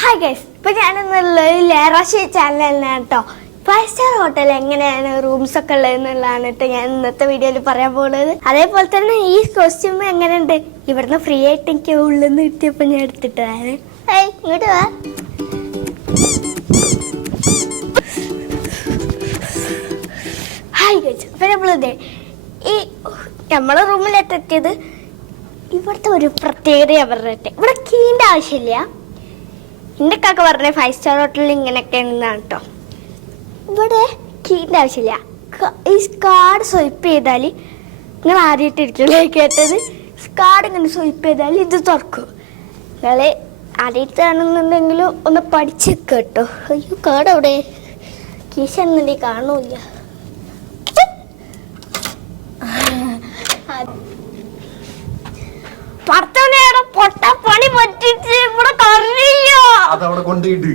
Hi guys ഇപ്പൊ ഞാനെന്നുള്ളത് ലേറാശി ചാനലാണ് കേട്ടോ ഫൈവ് സ്റ്റാർ ഹോട്ടൽ എങ്ങനെയാണ് റൂംസ് ഒക്കെ ഉള്ളതെന്നുള്ളതാണ് കേട്ടോ ഞാൻ ഇന്നത്തെ വീഡിയോയിൽ പറയാൻ പോകുന്നത് അതേപോലെ തന്നെ ഈ കോസ്റ്റ്യൂം എങ്ങനെയുണ്ട്? ഇവിടുന്ന് ഫ്രീ ആയിട്ട് എനിക്ക് ഉള്ളിൽ നിന്ന് കിട്ടിയപ്പോൾ ഞാൻ എടുത്തിട്ടതാണ്. ഹായ് ഇങ്ങോട്ട് വാ. ഹായ് ഗൈസ് അപ്പൊ നമ്മളിതേ ഈ നമ്മളെ റൂമിലെത്തെത്തിയത് ഇവിടുത്തെ ഒരു പ്രത്യേകത പറഞ്ഞിട്ട്. ഇവിടെ കീന്റെ ആവശ്യമില്ല. എന്റെ കാക്ക പറഞ്ഞ ഫൈവ് സ്റ്റാർ ഹോട്ടലിൽ ഇങ്ങനെയൊക്കെ ഉണ്ടെന്നാണ് കേട്ടോ ഇവിടെ കീന്റെ ആവശ്യമില്ല. ഈ കാർഡ് സ്വൈപ്പ് ചെയ്താൽ നിങ്ങൾ ആദ്യമായിട്ടിരിക്കില്ലേ കേട്ടത് കാർഡ് ഇങ്ങനെ സ്വൈപ്പ് ചെയ്താൽ ഇത് തുറക്കും. നിങ്ങൾ ആദ്യമായിട്ടാണെന്നുണ്ടെങ്കിൽ ഒന്ന് പഠിച്ചേക്ക് കേട്ടോ അയ്യോ കാർഡ് അവിടെ. കീശ എന്നെ കാണൂല്ല. പത്ത് അതവിടെ കൊണ്ടിട്ട്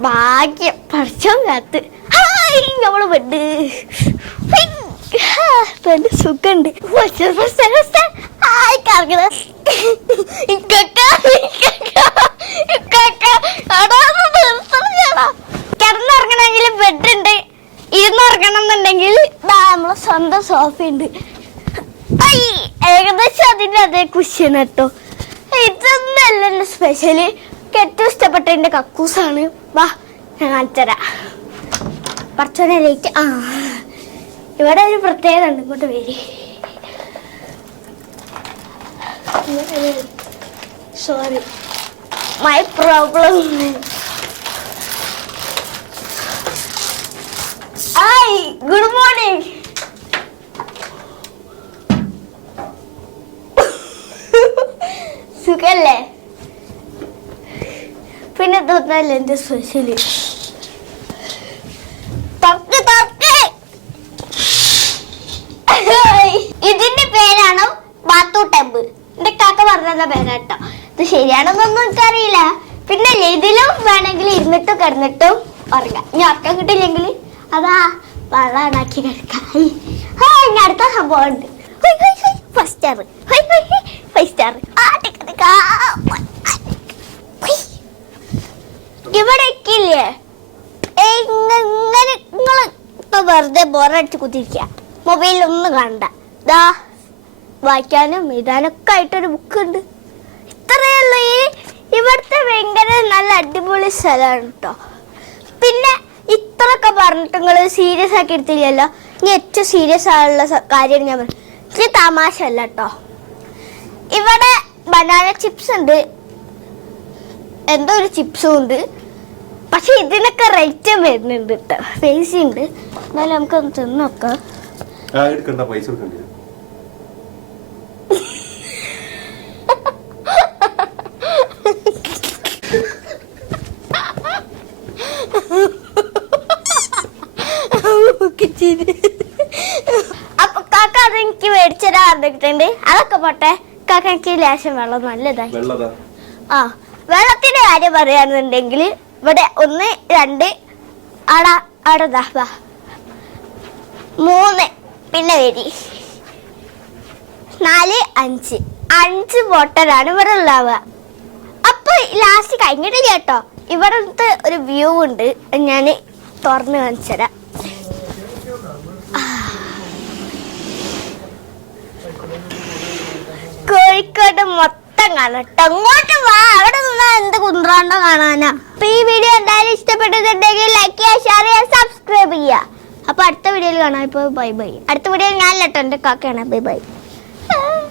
ഭാഗ്യം പഠിച്ചോൻ കാത്ത്. നമ്മൾ സുഖണ്ട്. കിടന്നുറങ്ങണമെങ്കിൽ ബെഡ് ഉണ്ട്. ഇരുന്നുറങ്ങണം എന്നുണ്ടെങ്കിൽ നമ്മളെ സ്വന്തം സോഫ ഉണ്ട്. ഏകദേശം അതിന്റെ അതേ കുഷ്യൻ കേട്ടോ. ഇതൊന്നല്ലല്ലോ സ്പെഷ്യൽ എനിക്ക് ഏറ്റവും ഇഷ്ടപ്പെട്ട എന്റെ കക്കൂസാണ്. വാ ഞാൻ കാണിച്ചരാ പറച്ചോനെ ലൈറ്റ് ആ ഇവിടെ ഒരു പ്രത്യേകത ഉണ്ട് ഇങ്ങോട്ട് വരി. സോറി മൈ പ്രോബ്ലം സുഖല്ലേ? പിന്നെ തോന്നല്ലേ എന്റെ സ്പെഷ്യൽ. ഇതിന്റെ പേരാണ് ബാത്തു ടെമ്പ്? എന്റെ കാക്ക പറഞ്ഞ പേരാട്ടോ. ഇത് ശരിയാണെന്നൊന്നും എനിക്കറിയില്ല. പിന്നെ ഇതിലും വേണമെങ്കിൽ ഇരുന്നിട്ടും കിടന്നിട്ടും ഉറങ്ങാം. ഇനി ഉറക്കം കിട്ടില്ലെങ്കിൽ അതാ വെള്ളമാക്കി കിടക്കാം ഇനി അടുത്ത സംഭവം ഉണ്ട്. സ്റ്റാർ ഫൈവ് സ്റ്റാർ ഇവിടേക്ക് ഇല്ലേ നിങ്ങൾ ഇപ്പൊ വെറുതെ ബോറടിച്ച് കുത്തിരിക്കുക മൊബൈലൊന്നും കണ്ട ദാ വായിക്കാനും എഴുതാനൊക്കെ ആയിട്ടൊരു ബുക്ക് ഉണ്ട് ഇത്രയേ ഉള്ളൂ ഈ ഇവിടുത്തെ ഭയങ്കര നല്ല അടിപൊളി സ്ഥലമാണ് കേട്ടോ പിന്നെ ഇത്രയൊക്കെ പറഞ്ഞിട്ട് നിങ്ങൾ സീരിയസ് ആക്കി എടുത്തില്ലല്ലോ? ഇനി ഏറ്റവും സീരിയസ് ആയുള്ള കാര്യമാണ് ഞാൻ പറഞ്ഞത് ഇത് തമാശ അല്ല കേട്ടോ ഇവിടെ ബനാന ചിപ്സ് ഉണ്ട്. എന്തോ ഒരു ചിപ്സും ഉണ്ട്. പക്ഷെ ഇതിനൊക്കെ റേറ്റ് വരുന്നുണ്ട് കേട്ടോ പൈസ ഉണ്ട്. എന്നാലും നമുക്കൊന്ന് തിന്ന് നോക്കാം. പൈസ കൊടുക്കണ്ടേ മേടിച്ചതാ പറഞ്ഞിട്ടുണ്ട് അതൊക്കെ പോട്ടെ. കാക്ക എനിക്ക് ലേശം വെള്ളം നല്ലതായി ആ വെള്ളത്തിന്റെ കാര്യം പറയാന്നുണ്ടെങ്കിൽ ഇവിടെ ഒന്ന് രണ്ട് അട അടതാ മൂന്ന് പിന്നെ വരി. നാല് അഞ്ച്. അഞ്ച് ബോട്ടലാണ് ഇവിടെ ഉണ്ടാവുക അപ്പൊ ലാസ്റ്റ് കഴിഞ്ഞിട്ടില്ല കേട്ടോ. ഇവിടുത്തെ ഒരു വ്യൂ ഉണ്ട്. ഞാൻ തുറന്ന് കാണിച്ചുതരാം. കോഴിക്കോട് മൊത്തം കാണട്ടോ അങ്ങോട്ട് വാ. അവിടെ നിന്നാ എന്ത് കുന്ത്രാണ്ടോ കാണാനാ. അപ്പൊ ഈ വീഡിയോ എന്തായാലും ഇഷ്ടപ്പെട്ടിട്ടുണ്ടെങ്കിൽ ലൈക്ക് ചെയ്യുക ഷെയർ ചെയ്യുക സബ്സ്ക്രൈബ് ചെയ്യുക. അപ്പൊ അടുത്ത വീഡിയോയിൽ കാണാം. ഇപ്പൊ ബൈ ബൈ അടുത്ത വീഡിയോയിൽ ഞാൻ എന്റെ കാക്കയാണ്. Bye bye